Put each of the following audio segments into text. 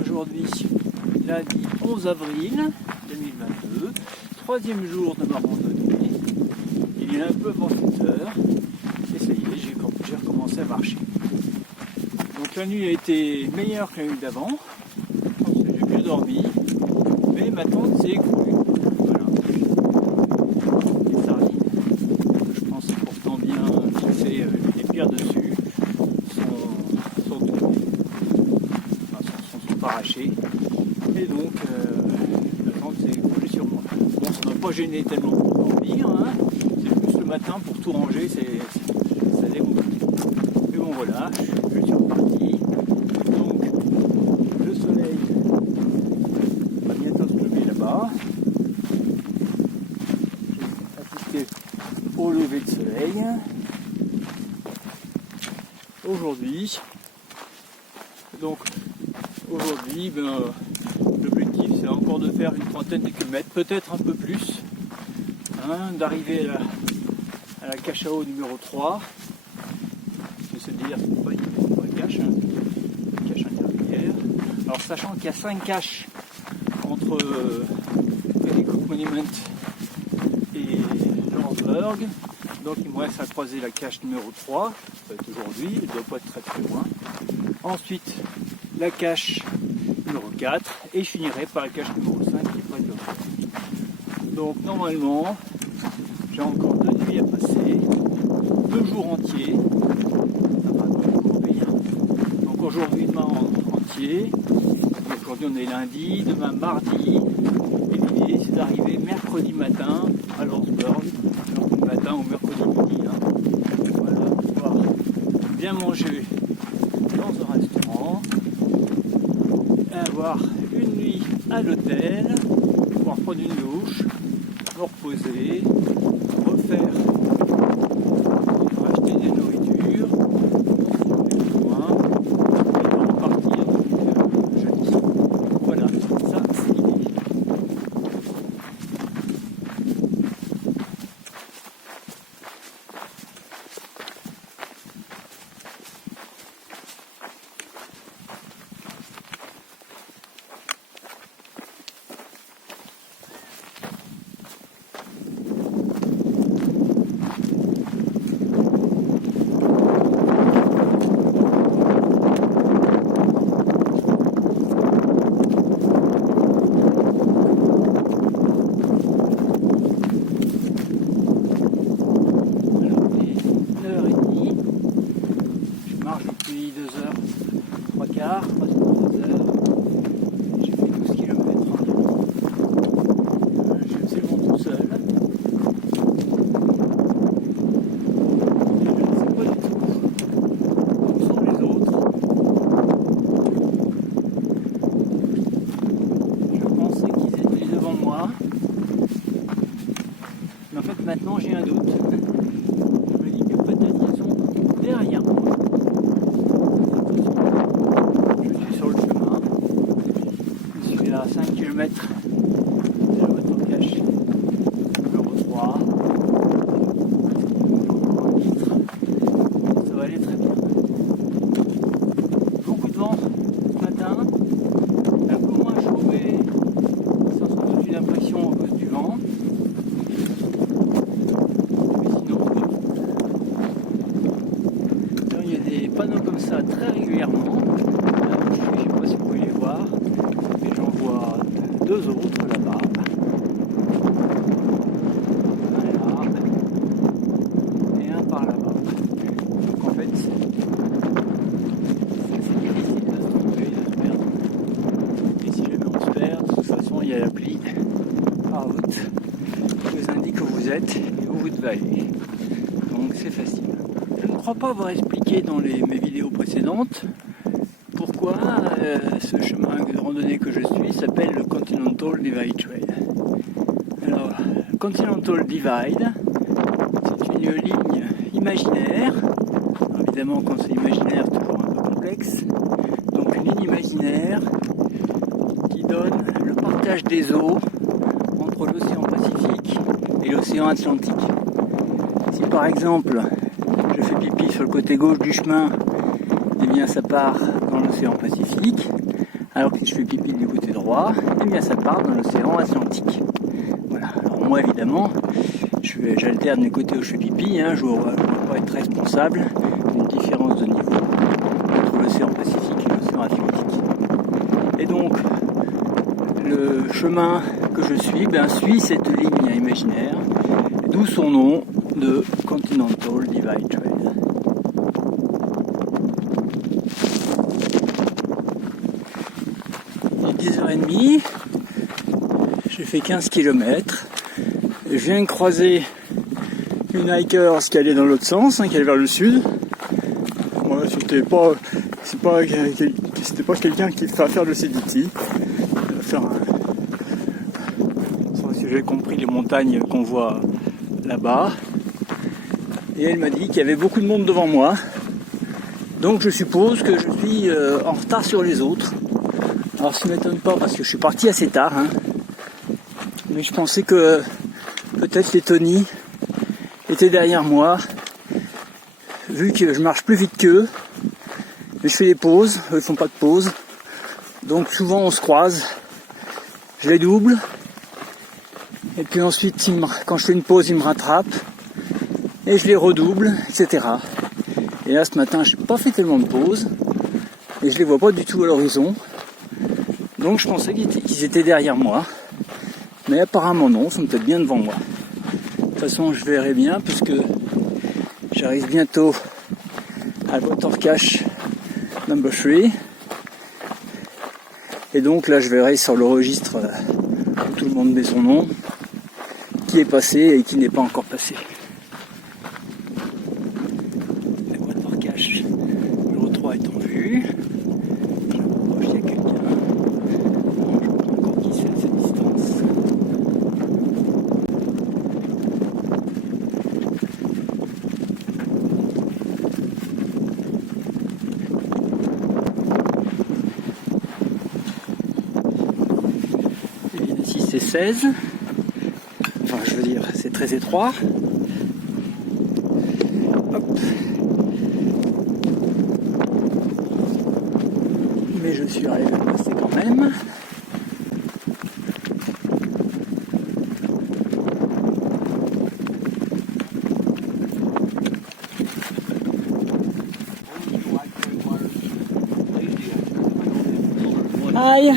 Aujourd'hui, lundi 11 avril 2022, troisième jour de ma randonnée. Il est un peu avant 7 heures et ça y est, j'ai recommencé à marcher. Donc la nuit a été meilleure que la nuit d'avant, j'ai mieux dormi, mais ma tente s'est écoulée. Voilà. Les sardines, que je pensais pourtant bien laisser les pierres dessus, sont tombées, sont pas arrachées, et donc la tente s'est écoulée sur moi. Bon, ça m'a pas gêné tellement pour dormir, hein. C'est plus le matin pour tout ranger, ça allait compliqué. Mais bon voilà, je suis reparti. Donc le soleil va bientôt se lever là-bas. J'ai assisté au lever de soleil. Aujourd'hui, l'objectif c'est encore de faire une trentaine de kilomètres, peut-être un peu plus, hein, d'arriver à la cache à eau numéro 3. C'est-à-dire, c'est pas une cache, hein, une cache intermédiaire. Alors sachant qu'il y a 5 caches entre Pennycook Monument et Lordsburg, donc il me reste à croiser la cache numéro 3, ça va être aujourd'hui, elle ne doit pas être très très loin. Ensuite, la cache numéro 4, et je finirai par la cache numéro 5 qui est près de l'autre. Donc normalement, j'ai encore 2 nuits à passer, 2 jours entiers. Donc aujourd'hui, demain entier. Aujourd'hui on est lundi, demain mardi. Et l'idée c'est d'arriver mercredi matin à Lordsburg. Mercredi matin ou mercredi midi. Hein. Voilà, pouvoir bien manger dans un restaurant. Avoir une nuit à l'hôtel, pouvoir prendre une douche, me reposer, refaire, acheter des nourritures, voilà, ça c'est l'idée. Mais en fait maintenant j'ai un doute. Je me dis que peut-être ils sont derrière moi. Je suis sur le chemin. Je suis à 5 km de la voiture cache numéro 3. Ça va aller très bien. Beaucoup de vent ce matin. Un peu moins chaud, mais ça sans doute une impression à cause du vent. Des panneaux comme ça très régulièrement. Là où je suis, je ne sais pas si vous pouvez les voir, mais j'en vois 2 autres là-bas. Un là et un par là-bas. Donc en fait, c'est difficile de se tromper, de se perdre. Et si jamais on se perd, de toute façon il y a l'appli par route qui vous indique où vous êtes et où vous devez aller. Donc c'est facile. Je ne crois pas avoir expliqué dans mes vidéos précédentes pourquoi ce chemin de randonnée que je suis s'appelle le Continental Divide Trail. Alors, le Continental Divide, c'est une ligne imaginaire. Alors, évidemment, quand c'est imaginaire, c'est toujours un peu complexe. Donc, une ligne imaginaire qui donne le partage des eaux entre l'océan Pacifique et l'océan Atlantique. Si par exemple, je fais pipi sur le côté gauche du chemin, et bien ça part dans l'océan Pacifique, alors que si je fais pipi du côté droit, eh bien ça part dans l'océan Atlantique. Voilà. Alors moi évidemment, j'alterne les côtés où je fais pipi, hein, je ne dois pas être responsable d'une différence de niveau entre l'océan Pacifique et l'océan Atlantique. Et donc le chemin que je suis suit cette ligne imaginaire, d'où son nom de Continental Divide Trail. Il est 10h30, j'ai fait 15 km, je viens de croiser une hiker qui allait dans l'autre sens, qui allait vers le sud. Moi, c'était pas quelqu'un qui va faire le CDT, si j'ai compris les montagnes qu'on voit là-bas. Et elle m'a dit qu'il y avait beaucoup de monde devant moi. Donc je suppose que je suis en retard sur les autres. Alors ça ne m'étonne pas parce que je suis parti assez tard. Mais je pensais que peut-être les Tony étaient derrière moi. Vu que je marche plus vite qu'eux. Mais je fais des pauses, eux ils font pas de pause. Donc souvent on se croise. Je les double. Et puis ensuite, quand je fais une pause, ils me rattrapent. Et je les redouble, etc. Et là, ce matin, j'ai pas fait tellement de pauses. Et je les vois pas du tout à l'horizon. Donc je pensais qu'ils étaient derrière moi. Mais apparemment non, ils sont peut-être bien devant moi. De toute façon, je verrai bien, puisque j'arrive bientôt à Water Cache number 3. Et donc là, je verrai sur le registre où tout le monde met son nom, qui est passé et qui n'est pas encore passé. La Water Cache numéro 3 est en vue. Je m'approche, il y a quelqu'un. Je vois encore qui c'est à cette distance. Et ici c'est 16. Enfin, je veux dire, c'est très étroit. Hop. Mais je suis arrivé à passer quand même. Aïe.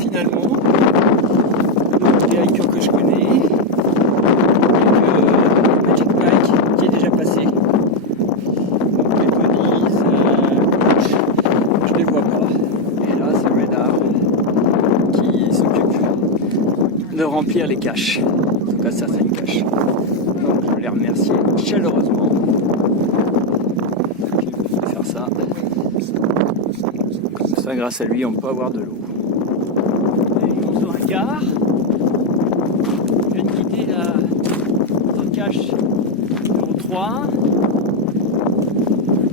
Finalement, des hikers que je connais, avec Magic Mike qui est déjà passé. Donc les Tonys, je les vois pas. Et là c'est Radar qui s'occupe de remplir les caches. En tout cas certaines caches. Donc je veux les remercier chaleureusement. Je vais faire ça. Comme ça, grâce à lui, on peut avoir de l'eau. Je viens de quitter la cache numéro 3.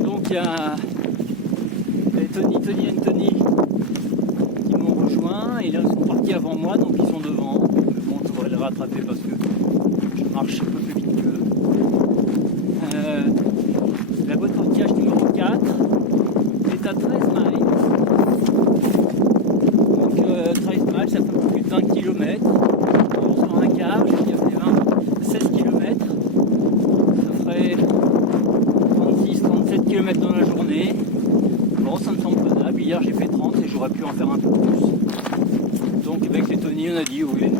Donc il y a les Tony qui m'ont rejoint et là ils sont partis avant moi, donc ils sont devant. Bon, je devrais les rattraper parce que je marche un peu plus vite qu'eux. La boîte de cache numéro 4 est à 13 miles. Donc 13 miles, ça fait un peu plus de 20 km. Sur un quart, j'ai fait 16 km. Ça ferait 36-37 km dans la journée. Bon, ça me semble faisable. Hier j'ai fait 30 et j'aurais pu en faire un peu plus. Donc avec les Tony, on a dit oui.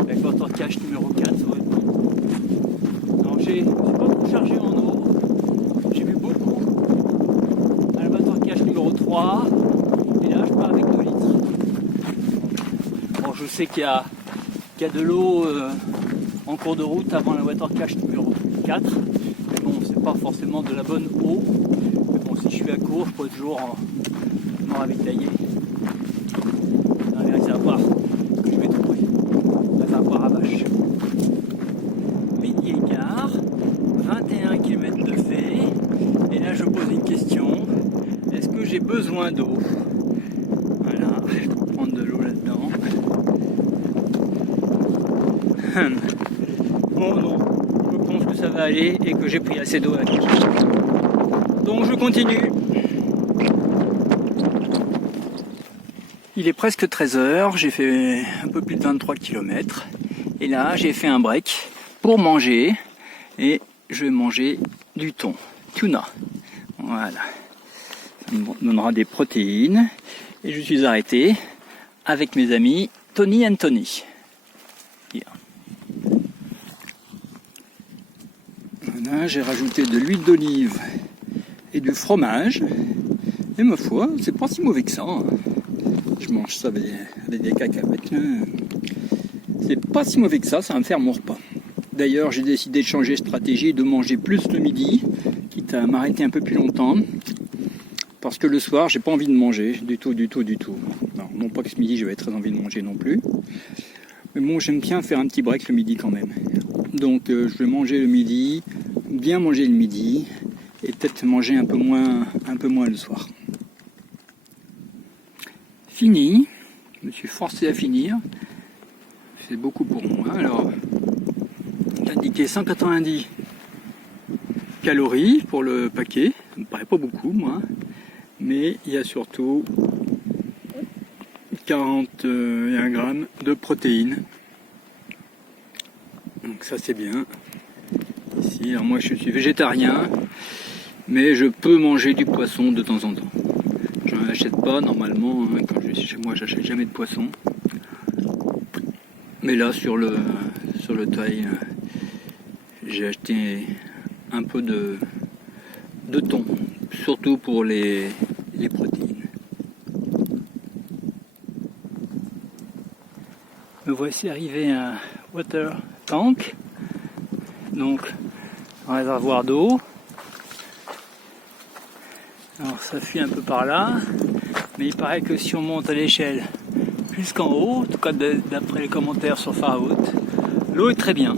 Avec votre cache numéro 4, ça va être bon. Alors j'ai pas trop chargé en eau. J'ai vu beaucoup à la water cache numéro 3. Et là je pars avec 2 litres. Bon, je sais qu'il y a de l'eau en cours de route avant la water cache numéro 4. Mais bon, c'est pas forcément de la bonne eau. Mais bon, si je suis à court, je peux toujours m'en ravitailler dans les réservoirs que je vais trouver. Réservoir à vache. Midi et quart, 21 km de fait. Et là, je pose une question. Est-ce que j'ai besoin d'eau? Voilà, je vais prendre de l'eau là-dedans. Oh non, je pense que ça va aller et que j'ai pris assez d'eau à la cache. Donc je continue. Il est presque 13 h, j'ai fait un peu plus de 23 km. Et là, j'ai fait un break pour manger. Et je vais manger du thon, tuna. Voilà. Ça me donnera des protéines. Et je suis arrêté avec mes amis Tony et Tony. Voilà, j'ai rajouté de l'huile d'olive et du fromage. Et ma foi, c'est pas si mauvais que ça. Je mange ça avec des cacahuètes. C'est pas si mauvais que ça va me faire mon repas. D'ailleurs, j'ai décidé de changer de stratégie et de manger plus le midi, quitte à m'arrêter un peu plus longtemps. Parce que le soir, j'ai pas envie de manger du tout. Alors, non pas que ce midi, j'avais très envie de manger non plus. Mais bon, j'aime bien faire un petit break le midi quand même. Donc, je vais manger le midi, bien manger le midi, et peut-être manger un peu moins le soir. Fini, je me suis forcé à finir, c'est beaucoup pour moi. Alors, j'ai indiqué 190 calories pour le paquet, ça me paraît pas beaucoup moi, mais il y a surtout 41 grammes de protéines, donc ça c'est bien. Ici, alors moi je suis végétarien, mais je peux manger du poisson de temps en temps. Je n'en achète pas normalement, hein, quand je suis chez moi j'achète jamais de poisson. Mais là sur le tail, j'ai acheté un peu de thon, surtout pour les protéines. Me voici arrivé à Water Tank, donc un réservoir d'eau. Alors ça fuit un peu par là, mais il paraît que si on monte à l'échelle jusqu'en haut, en tout cas d'après les commentaires sur Faraout, l'eau est très bien.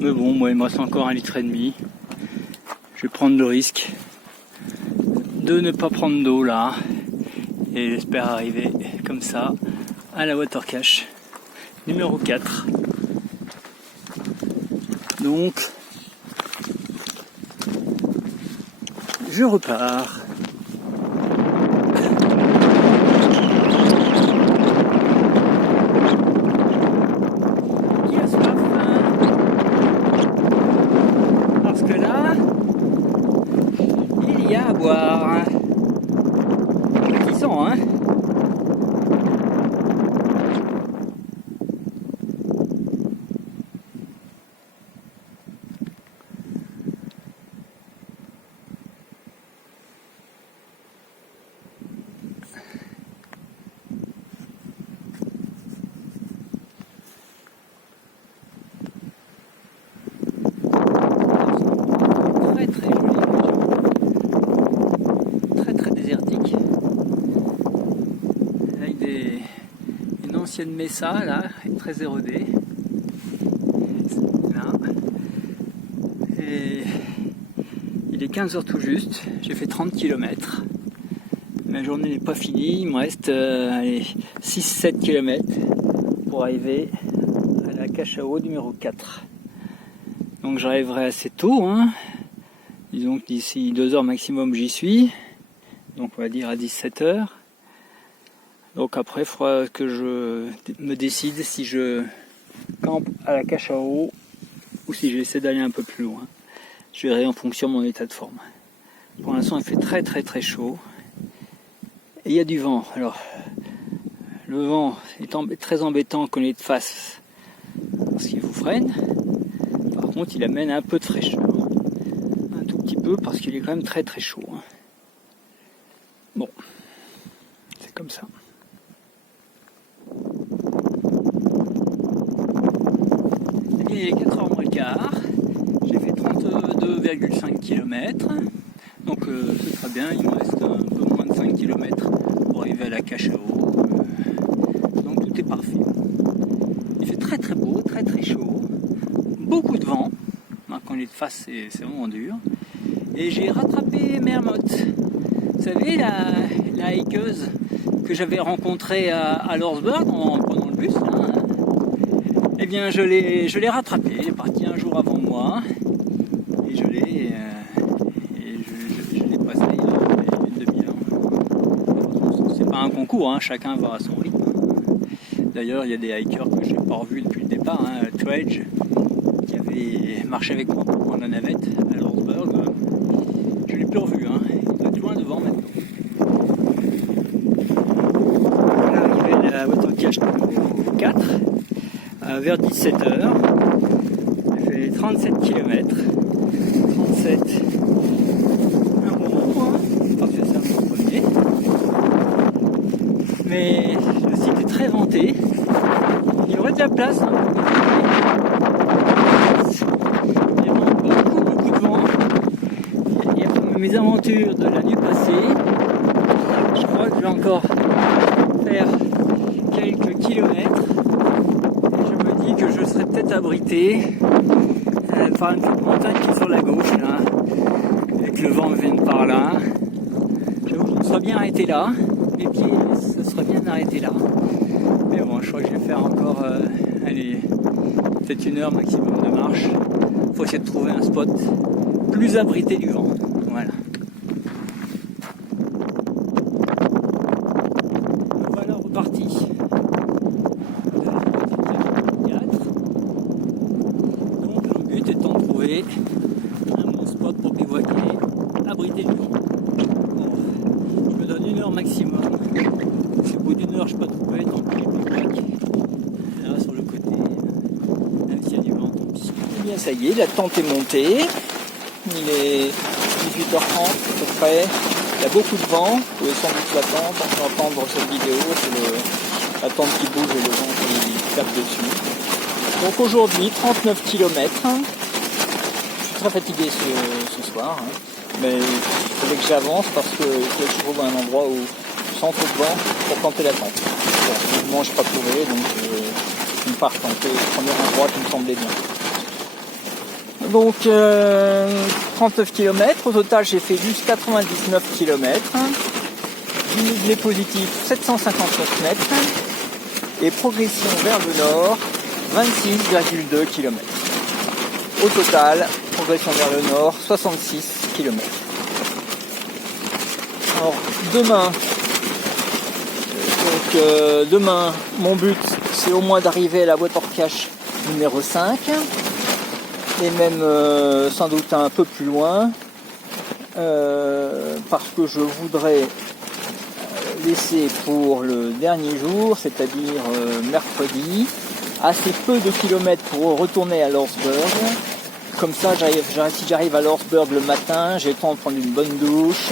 Mais bon, moi il me reste encore 1,5 litre. Je vais prendre le risque de ne pas prendre d'eau là, et j'espère arriver comme ça à la water cache numéro 4. Donc je repars. Qui a soif, hein? Parce que là, il y a à boire. Qui sent, hein? Une mesa là, très érodée là. Et il est 15 h tout juste, j'ai fait 30 km. Ma journée n'est pas finie, il me reste 6-7 km pour arriver à la cache à eau numéro 4. Donc j'arriverai assez tôt, hein. Disons que d'ici 2 heures maximum j'y suis, donc on va dire à 17 h. Donc après, il faudra que je me décide si je campe à la cache à eau ou si j'essaie d'aller un peu plus loin. Je verrai en fonction de mon état de forme. Pour l'instant, il fait très chaud. Et il y a du vent. Alors, le vent est très embêtant quand il est de face parce qu'il vous freine. Par contre, il amène un peu de fraîcheur. Un tout petit peu parce qu'il est quand même très chaud. Bon, c'est comme ça. Il est 4h moins le quart, j'ai fait 32,5 km, donc c'est très bien, il me reste un peu moins de 5 km pour arriver à la cache à eau, donc tout est parfait. Il fait très beau, très chaud, beaucoup de vent, quand il est de face c'est vraiment dur, et j'ai rattrapé Mermotte, vous savez la hikeuse que j'avais rencontrée à Lorsberg en prenant le bus, là, hein. Eh bien, je l'ai rattrapé. Elle est partie un jour avant moi. parcours, hein, chacun va à son rythme. D'ailleurs, il y a des hikers que je n'ai pas revus depuis le départ, hein, Twedge, qui avait marché avec moi pour prendre la navette à Lordsburg. Je ne l'ai plus revu, hein. Il doit être loin devant maintenant. Voilà, arrivé à la watercache numéro 4, vers 17h. J'ai fait 37 km. 37. Un bon moment, hein, parce que c'est un bon premier. Mais le site est très vanté. Il y aurait de la place. Hein. Il y a beaucoup de vent. Et après mes aventures de la nuit passée, je crois que je vais encore faire quelques kilomètres. Et je me dis que je serai peut-être abrité par une petite montagne qui est sur la gauche, là, et que le vent vienne par là. J'avoue que je me serais bien arrêté là. Mes pieds se seraient bien arrêtés là. Mais bon, je crois que je vais faire encore allez, peut-être 1 heure maximum de marche. Il faut essayer de trouver un spot plus abrité du vent. Voilà. Voilà reparti. Donc le but étant de trouver un bon spot pour bivouaquer, abriter du vent. Bon, je me donne 1 heure maximum. Si au bout d'1 heure je ne peux pas trouver, tant pis, là sur le côté, même s'il y a du vent, tant pis. Et bien ça y est, la tente est montée. Il est 18h30 à peu près. Il y a beaucoup de vent. Vous pouvez sans doute l'attendre. On peut entendre cette vidéo, c'est la tente qui bouge et le vent qui tape dessus. Donc aujourd'hui, 39 km. Je suis très fatigué ce soir. Mais il fallait que j'avance parce qu'il faut que je trouve un endroit où sans trop de vent pour planter la tente. Bon, finalement, je n'ai pas trouvé, donc je ne pars tenter le premier endroit qui me semblait bien. Donc 39 km, au total j'ai fait juste 99 km, dénivelé positif 759 mètres et progression vers le nord 26,2 km. Au total, progression vers le nord 66 km. Alors demain, mon but c'est au moins d'arriver à la watercache numéro 5. Et même sans doute un peu plus loin, parce que je voudrais laisser pour le dernier jour, c'est-à-dire mercredi, assez peu de kilomètres pour retourner à Lordsburg. Comme ça, si j'arrive à Lordsburg le matin, j'ai le temps de prendre une bonne douche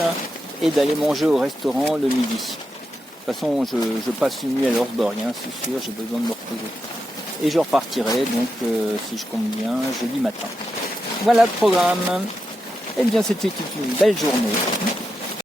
et d'aller manger au restaurant le midi. De toute façon, je passe une nuit à Lordsburg, hein, c'est sûr, j'ai besoin de me reposer. Et je repartirai donc, si je compte bien, jeudi matin. Voilà le programme. Eh bien, c'était une belle journée.